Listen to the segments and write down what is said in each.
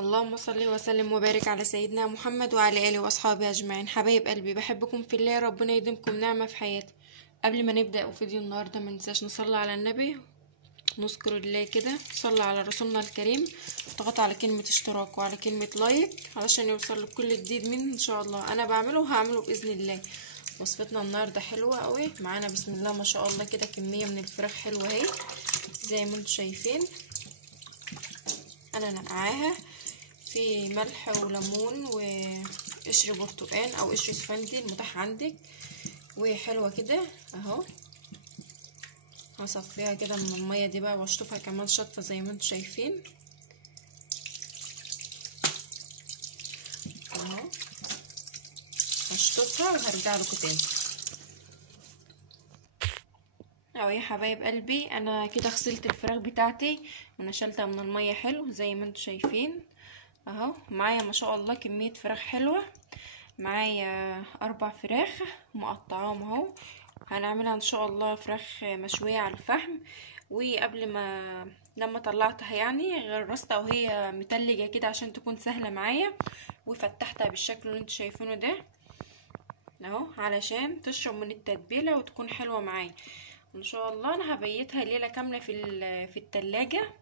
اللهم صل وسلم وبارك على سيدنا محمد وعلى اله واصحابه اجمعين. حبايب قلبي، بحبكم في الله، ربنا يديمكم نعمه في حياتي. قبل ما نبدا فيديو النهارده ما ننساش نصلي على النبي، نذكر الله كده، نصلي على رسولنا الكريم، نضغط على كلمه اشتراك وعلى كلمه لايك علشان يوصل لك كل جديد من ان شاء الله انا بعمله وهعمله باذن الله. وصفتنا النهارده حلوه قوي معانا، بسم الله ما شاء الله كده، كميه من الفراخ حلوه اهي زي ما انتم شايفين. انا نقعاها في ملح وليمون وقشر برتقان او قشر اسفندي المتاح عندك، وحلوه كده اهو. هصفيها كده من الميه دي بقى واشطفها كمان شطفه زي ما انتم شايفين اهو. هشطفها وهرجع لكم تاني اهو يا حبايب قلبي. انا كده غسلت الفراخ بتاعتي ونشلتها من الميه حلو زي ما انتم شايفين اهو. معايا ما شاء الله كميه فراخ حلوه، معايا 4 فراخ مقطعاهم اهو. هنعملها ان شاء الله فراخ مشويه على الفحم. وقبل ما لما طلعتها يعني غرستها وهي متلجه كده عشان تكون سهله معايا، وفتحتها بالشكل اللي انتوا شايفينه ده اهو علشان تشرب من التتبيله وتكون حلوه معايا ان شاء الله. انا هبيتها ليله كامله في التلاجة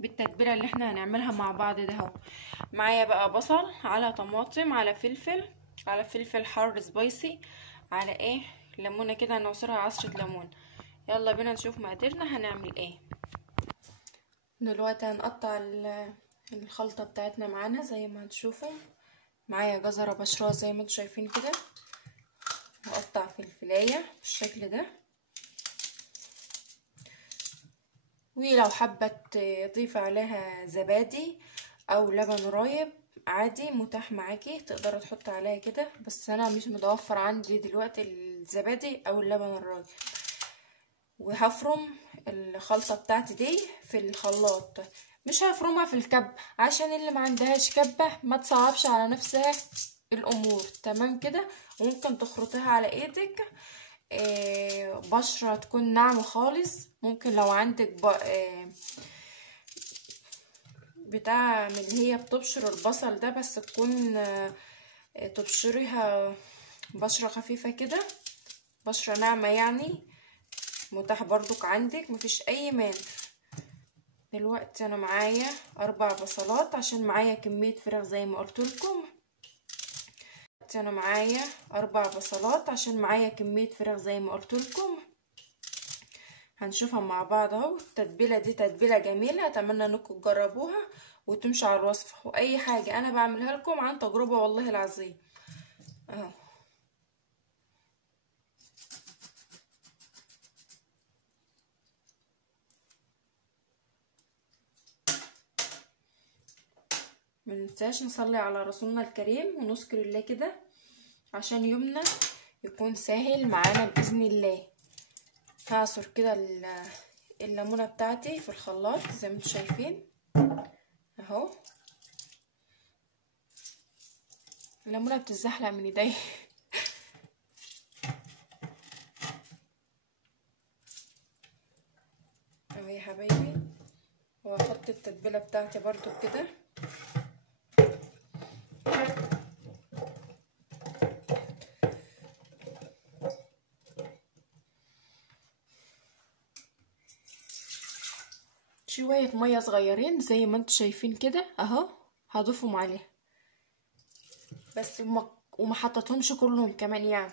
بالتتبيله اللي احنا هنعملها مع بعض ده اهو. معايا بقى بصل، على طماطم، على فلفل حار سبايسي، على ايه ليمونه كده نعصرها عصره ليمون. يلا بينا نشوف مقاديرنا هنعمل ايه. دلوقتي هنقطع الخلطه بتاعتنا معانا زي ما هتشوفوا. معايا جزره بشراها زي ما انتم شايفين كده، هقطع فلفلايه بالشكل ده. ولو حابه تضيف عليها زبادي او لبن رايب عادي متاح معاكي، تقدري تحطي عليها كده، بس انا مش متوفر عندي دلوقتي الزبادي او اللبن الرايب. وهفرم الخلطه بتاعتي دي في الخلاط، مش هفرمها في الكب عشان اللي ما عندهاش كبه ما تصعبش على نفسها الامور. تمام كده. وممكن تخرطيها على ايدك، بشرة تكون ناعمة خالص. ممكن لو عندك بتاع من اللي هي بتبشر البصل ده، بس تكون تبشريها بشرة خفيفة كده، بشرة ناعمة يعني، متاح برضك عندك، مفيش اي مانع. دلوقتي انا معايا 4 بصلات عشان معايا كمية فراخ زي ما قلت لكم. انا معايا 4 بصلات عشان معايا كمية فراخ زي ما قلت لكم. هنشوفها مع بعض اهو. التتبيله دي تتبيله جميله، اتمنى انكم تجربوها وتمشوا على الوصفه، واي حاجه انا بعملها لكم عن تجربه والله العظيم اهو. مننساش نصلي على رسولنا الكريم ونذكر الله كده عشان يومنا يكون سهل معانا باذن الله. هعصر كده الليمونه بتاعتي في الخلاط زي ما انتم شايفين اهو. الليمونه بتتزحلق من ايدي اهو يا حبايبي. وهحط التتبيله بتاعتي برضو كده شويه ميه صغيرين زي ما انتم شايفين كده اهو. هضيفهم عليها بس وما حطيتهمش كلهم كمان يعني.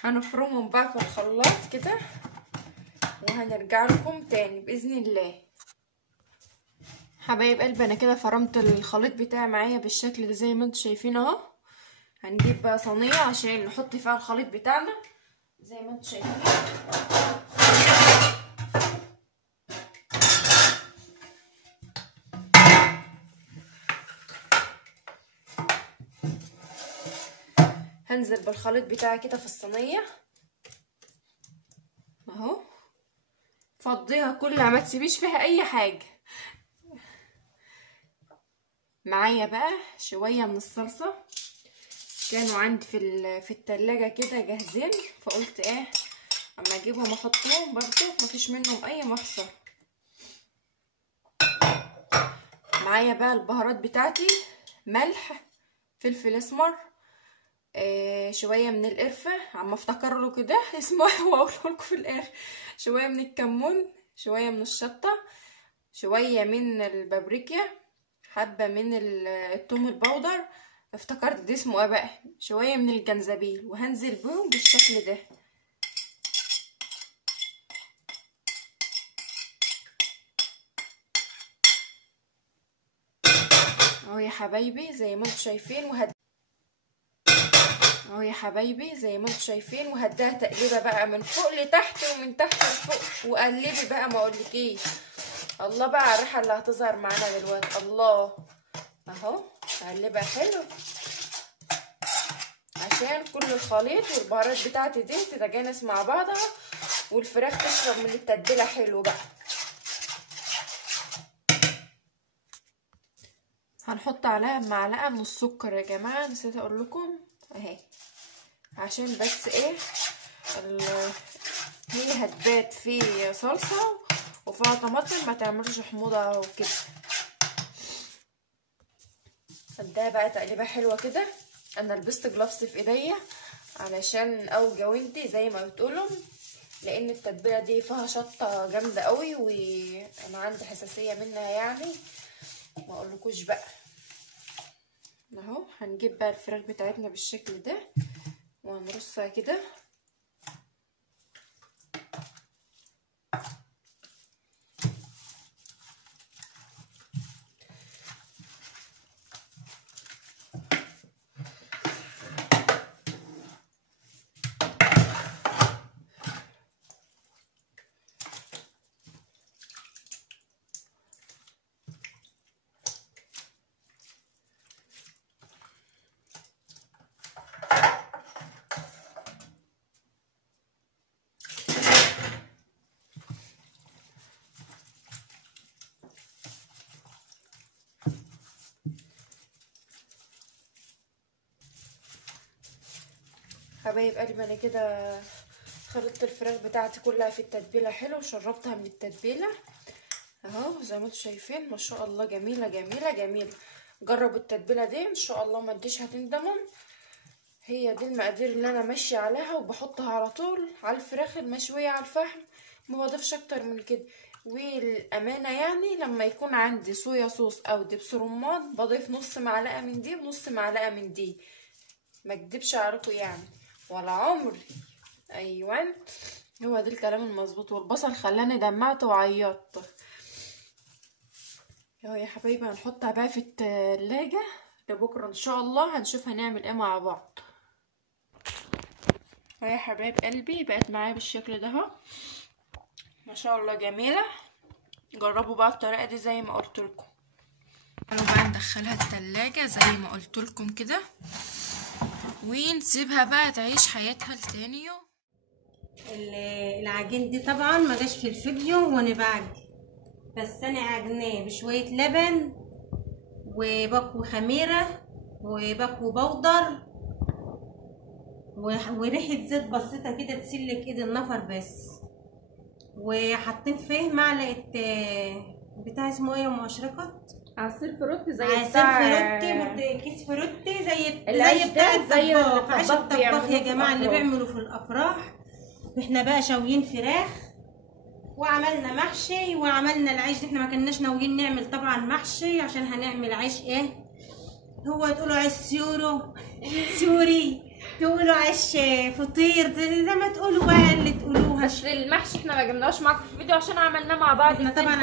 هنفرمهم بقى في الخلاط كده وهنرجع لكم تاني باذن الله. حبايب قلبي، انا كده فرمت الخليط بتاعي معايا بالشكل ده زي ما انتم شايفين اهو. هنجيب بقى صينيه عشان نحط فيها الخليط بتاعنا زي ما انتم شايفين. هنزل بالخليط بتاعي كده في الصينيه اهو. فضيها كلها ما تسيبيش فيها اي حاجه. معايا بقى شويه من الصلصه كانوا عندي في التلاجة كده جاهزين، فقلت ايه اما اجيبهم احطهم برضو مفيش منهم اي مخسر. معايا بقى البهارات بتاعتي: ملح، فلفل اسمر، شويه من القرفه، عم افتكر له كده اسمه واقول لكم في الاخر، شويه من الكمون، شويه من الشطه، شويه من البابريكا، حبه من الثوم البودر، افتكرت ده اسمه ايه بقى، شويه من الجنزبيل، وهنزل بيهم بالشكل ده اهو يا حبايبي زي ما انتم شايفين. اهو يا حبايبي زي ما انتم شايفين، وهديها تقليبه بقى من فوق لتحت ومن تحت لفوق، وقلبي بقى ما اقولكيش. الله بقى على الريحه اللي هتظهر معانا دلوقتي. الله اهو هقلبها حلو عشان كل الخليط والبهارات بتاعتي دي تتجانس مع بعضها، والفراخ تشرب من التتبيله حلو بقى. هنحط عليها معلقه من السكر يا جماعه، نسيت اقول لكم اهي، عشان بس ايه هي هتبات في صلصه وفيها طماطم ما تعملش حموضه وكده. اديها بقى تقليبه حلوه كده. انا لبست جلافز في ايديا علشان اوجه وانتي زي ما بتقولوا، لان التتبيله دي فيها شطه جامده قوي وانا عندي حساسيه منها يعني ما اقولكوش بقى. اهو هنجيب بقى الفراخ بتاعتنا بالشكل ده وهنرصها كده. حبايب قلبي انا كده خلطت الفراخ بتاعتي كلها في التتبيله حلو وشربتها من التتبيله اهو زي ما انتم شايفين. ما شاء الله جميله جميله جميله. جربوا التتبيله دي ان شاء الله ما انتش هتندموا. هي دي المقادير اللي انا ماشيه عليها وبحطها على طول على الفراخ المشويه على الفحم، ما بضيفش اكتر من كده. والامانه يعني لما يكون عندي صويا صوص او دبس رمان بضيف نص معلقه من دي ونص معلقه من دي، ما اكدبش عليكم يعني ولا عمري. ايوه هو ده الكلام المظبوط. والبصل خلاني دمعت وعيطت. اهو يا حبايبي هنحطها بقى في التلاجة لبكره ان شاء الله، هنشوف هنعمل ايه مع بعض. اهو يا حبايب قلبي بقت معايا بالشكل ده اهو، ما شاء الله جميله. جربوا بقى الطريقه دي زي ما قلت لكم. تعالوا بقى ندخلها التلاجة زي ما قلت لكم كده ونسيبها بقى تعيش حياتها لتاني يوم. العجين دي طبعا ما جاش في الفيديو وانا بعجن، بس انا عجناه بشويه لبن وبكو خميره وبكو بودر وريحه زيت بسيطه كده تسلك ايد النفر بس، وحاطين فيه معلقه بتاع اسمه ايه يا ام اشرقت، عصير فروتي زي عصير فروتي، كيس فروتي زي بتاع الطباخ، عيش الطباخ يا جماعه اللي بيعملوا في الافراح. احنا بقى شاويين فراخ وعملنا محشي وعملنا العيش. احنا ما كناش ناويين نعمل طبعا محشي عشان هنعمل عيش ايه، هو تقولوا عيش سوري تقولوا عيش فطير زي ما تقولوا بقى اللي تقولوها. بس المحشي احنا ما جبناهوش معاكم في الفيديو عشان عملناه مع بعض. احنا طبعا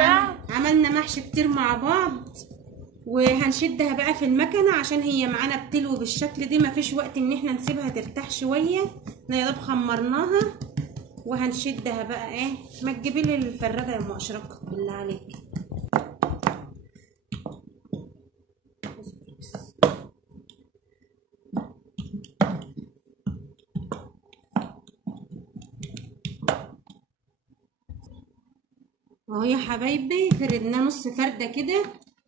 عملنا محشي كتير مع بعض، وهنشدها بقى في المكنه عشان هي معانا بتلوي بالشكل دي، مفيش وقت ان احنا نسيبها ترتاح شويه. احنا يا دوب خمرناها وهنشدها بقى ايه. ما تجيبي لي الفراغه يا ام اشرقه بالله عليك. اهو يا حبايبي فردناه نص فرده كده،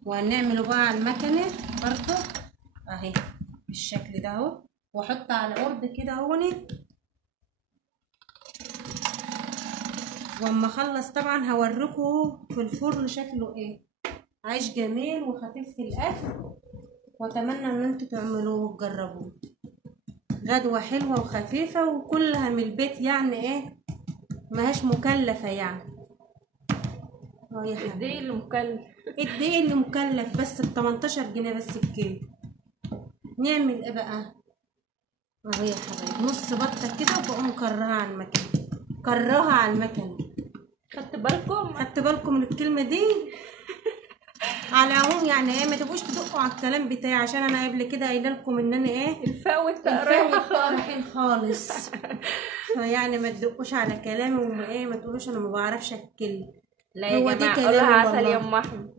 وهنعمله بقى على المكنه برضه اهي بالشكل ده اهو، واحط على العرض كده اهو واما اخلص طبعا هوريكم في الفرن شكله ايه. عيش جميل وخفيف في الاكل، واتمنى ان انتوا تعملوه وتجربوه. غدوه حلوه وخفيفه وكلها من البيت، يعني ايه ماهاش مكلفه يعني. يا حبيبي الدقيق اللي مكلف، الدقيق اللي مكلف بس ب 18 جنيه بس الكيلو. نعمل ايه بقى؟ اهو يا حبايبي نص بطه كده وبقوم مكرهها على المكن، كرهها على المكن. خدت بالكم من الكلمه دي؟ على العموم يعني ايه ما تبقوش تدقوا على الكلام بتاعي، عشان انا قبل كده قايله لكم ان انا ايه الفاء والتاء خالص. فيعني ما تدقوش على كلامي وما ايه ما تقولوش انا ما بعرفش اتكلم. لا يا جماعه قولها عسل يا ام احمد.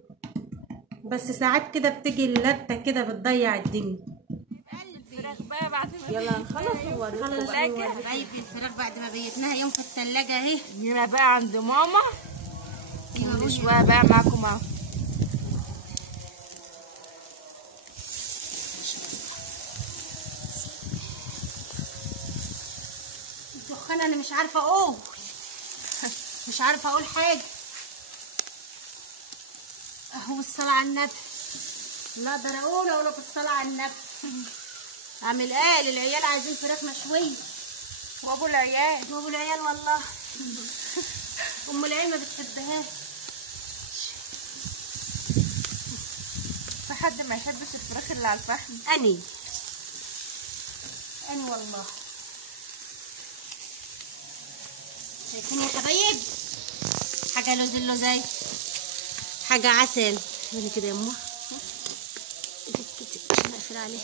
بس ساعات كده بتيجي اللته كده بتضيع الدنيا. الفراخ بقى بعد ما يلا خلاص بقيت الفراخ بعد ما بيتناها يوم في التلاجة اهي. هنا بقى عند ماما كل شويه بقى معاكم اهو. الدخان انا مش عارفه اقول مش عارفه اقول حاجه اهو. الصلاه على النبي لا اقدر اقول ولا بالصلاه على النبي. اعمل ايه للعيال؟ عايزين فراخ مشويه. وابو العيال والله ام العيال ما بتحبهاش. في حد ما يحبش الفراخ اللي على الفحم؟ اني والله. شايفين يا حبايب؟ حاجه لوزي حاجه عسل. شوفي كده يا امه عشان اقفل عليه.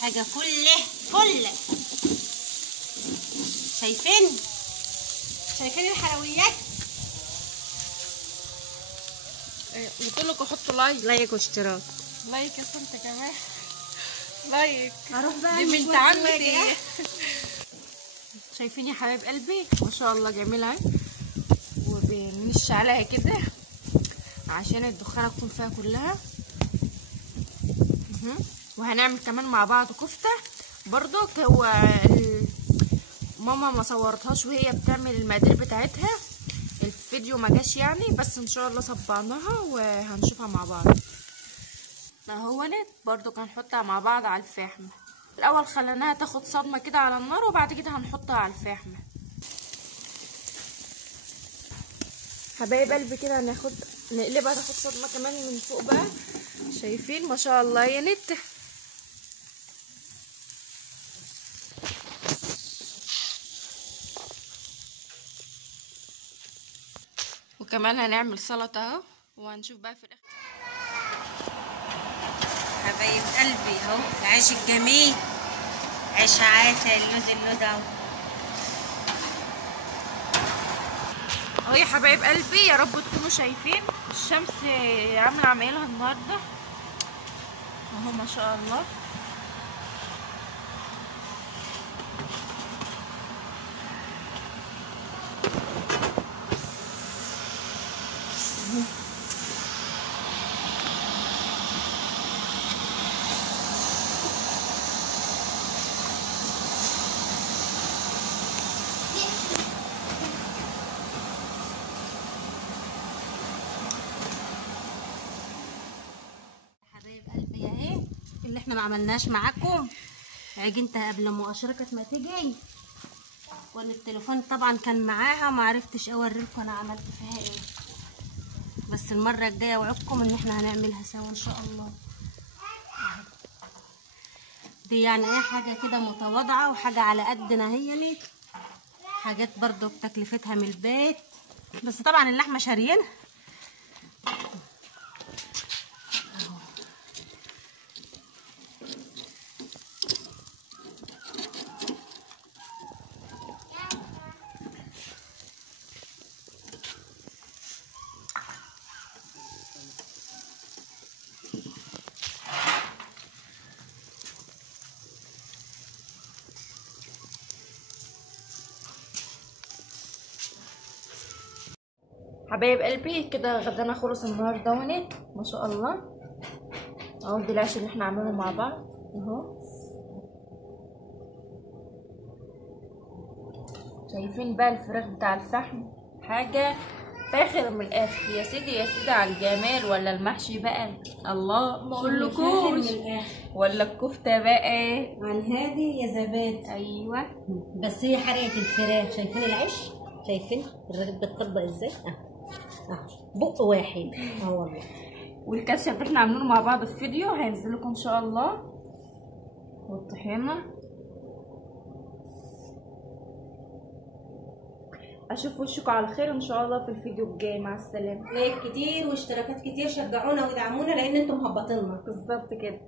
حاجه فل شايفين الحلويات؟ قلت لكم حطوا لايك واشتراك. لايك يا انت كمان لايك. هروح بقى دي بنت عمتي. شايفين يا حبايب قلبي ما شاء الله جميله اهي، وبنش عليها كده عشان الدخانه تكون فيها كلها. وهنعمل كمان مع بعض كفته برضو. هو ماما ما صورتهاش وهي بتعمل المقادير بتاعتها، الفيديو ما جاش يعني، بس ان شاء الله صبعناها وهنشوفها مع بعض. اهونت برضو هنحطها مع بعض على الفحم. الاول خليناها تاخد صدمه كده على النار، وبعد كده هنحطها على الفحم. حبايب قلبي كده نقلبها تاخد صدمه كمان من فوق بقى. شايفين ما شاء الله يا نت. وكمان هنعمل سلطه اهو، وهنشوف بقى في الاخر. حبايب قلبي اهو العيش الجميل، عيش عسل اللوز اهو يا حبايب قلبي. يا رب تكونوا شايفين الشمس عامله عمايلها النهارده اهو ما شاء الله. اللي احنا ما عملناش معاكم عجنتها قبل ما اشركت ما تيجي، وانا التليفون طبعا كان معاها ما عرفتش اوريكم انا عملت فيها ايه. بس المره الجايه اوعدكم ان احنا هنعملها سوا ان شاء الله. دي يعني ايه حاجه كده متواضعه وحاجه على قدنا، هي حاجات برضو بتكلفتها من البيت، بس طبعا اللحمه شاريينها. حبايب قلبي كده غدانا خلص النهارده ونت ما شاء الله. اهو دي العيش اللي احنا عاملينه مع بعض اهو. شايفين بقى الفراخ بتاع الفحم حاجه فاخر من الاخر. يا سيدي يا سيدي على الجمال. ولا المحشي بقى، الله ما اقولكوش، ولا الكفته بقى على الهادي يا زبادي. ايوه بس هي حرقت الفراخ. شايفين العيش؟ شايفين الراجل بتطبق ازاي؟ بق واحد والله. والكاتشب اللي احنا عاملينه مع بعض في فيديو هينزل لكم ان شاء الله، والطحينه. اشوف وشكم على خير ان شاء الله في الفيديو الجاي. مع السلامه. لايك كتير واشتراكات كتير، شجعونا وادعمونا لان انتم مهبطيننا. بالظبط كده.